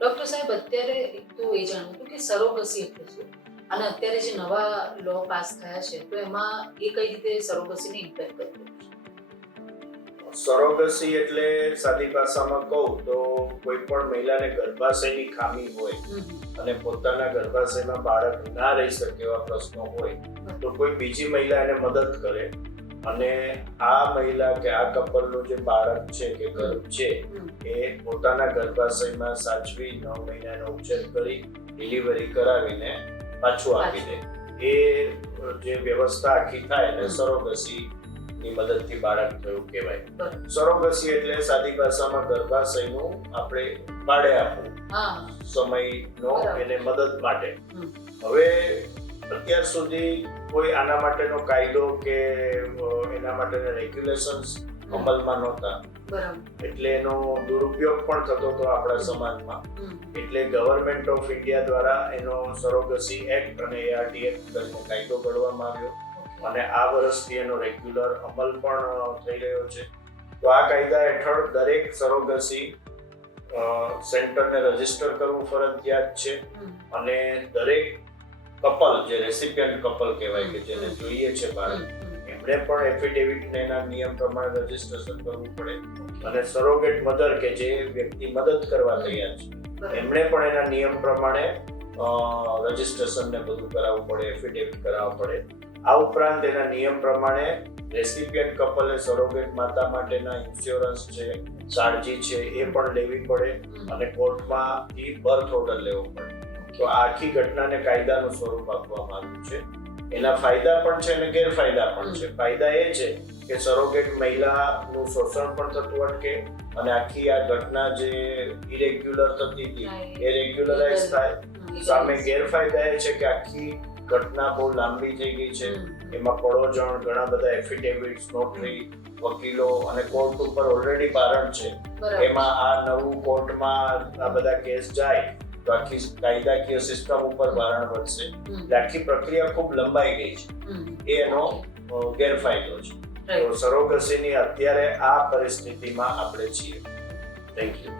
Doctor સાહેબ, અત્યારે એક તો એ જાણવું હતું કે સરોગસી એટલે શું, અને અત્યારે જે નવા લો પાસ થયા છે તો એમાં એ કઈ રીતે સરોગસીને ઇમ્પેક્ટ કરતું હશે? સરોગસી એટલે સાદી ભાષામાં કહું તો કોઈ પણ મહિલાને ગર્ભાશયની ખામી હોય અને પોતાના ગર્ભાશયમાં બાળક ના રહી શકે એવા પ્રશ્નો હોય તો કોઈ બીજી મહિલા એને મદદ કરે અને આ મહિલા કે આ કપલનું જે બાળક છે કે ગર્ભ છે એ પોતાના ગર્ભાશયમાં સાચવી 9 મહિનાનો ઉછેર કરી ડિલિવરી કરાવીને પાછું આપી દે, એ જે વ્યવસ્થા આખી થાય એને સરોગસી ની મદદથી બાળક થયું કહેવાય. સરોગસી એટલે સાદી ભાષામાં ગર્ભાશયનું આપણે ભાડે આપવું, સમયનો એને મદદ માટે. હવે અત્યાર સુધી કોઈ આના માટેનો કાયદો કે એના માટેના રેગ્યુલેશન્સ અમલમાં નહોતા, એટલે એનો દુરુપયોગ પણ થતો હતો આપણા સમાજમાં. એટલે ગવર્મેન્ટ ઓફ ઇન્ડિયા દ્વારા એનો સરોગસી એક્ટ અને ART એક્ટ કરીને કાયદો ઘડવામાં આવ્યો અને આ વર્ષથી એનો રેગ્યુલર અમલ પણ થઈ રહ્યો છે. તો આ કાયદા હેઠળ દરેક સરોગસી સેન્ટરને રજીસ્ટર કરવું ફરજિયાત છે અને દરેક કપલ જે રેસિપિયન્ટ કપલ કહેવાય કે જેને જોઈએ છે બાળક, એમણે પણ એફિડેવિટને એના નિયમ પ્રમાણે રજીસ્ટ્રેશન કરવું પડે અને સરોગેટ મધર કે જે વ્યક્તિ મદદ કરવા તૈયાર છે એમણે પણ એના નિયમ પ્રમાણે રજીસ્ટ્રેશન ને બધું કરાવવું પડે, એફિડેવિટ કરાવવું પડે. આ ઉપરાંત એના નિયમ પ્રમાણે રેસિપિયન્ટ કપલે સરોગેટ માતા માટેના ઇન્સ્યોરન્સ છે, કાળજી છે એ પણ લેવી પડે અને કોર્ટમાંથી બર્થ ઓર્ડર લેવો પડે. તો આ આખી ઘટનાને કાયદાનું સ્વરૂપ આપવામાં આવ્યું છે. એના ફાયદા પણ છે અને ગેરફાયદા પણ છે. ફાયદા એ છે કે સરોગેટ મહિલાનું શોષણ પણ થતું અટકે અને આખી આ ઘટના જે ઇરેગ્યુલર થતી હતી એ રેગ્યુલરાઇઝ થાય. સામે ગેરફાયદા એ છે કે આખી ઘટના બહુ લાંબી થઈ ગઈ છે, એમાં પડોજણ, ઘણા બધા એફિડેવિટ્સ, નોટરી, વકીલો અને કોર્ટ ઉપર ઓલરેડી ભારણ છે. એમાં આ નવું કોર્ટમાં આ બધા કેસ જાય તો આખી કાયદાકીય સિસ્ટમ ઉપર ભારણ વધશે. આખી પ્રક્રિયા ખૂબ લંબાઈ ગઈ છે, એ એનો ગેરફાયદો છે. તો સરોગસીની અત્યારે આ પરિસ્થિતિમાં આપણે છીએ. Thank you.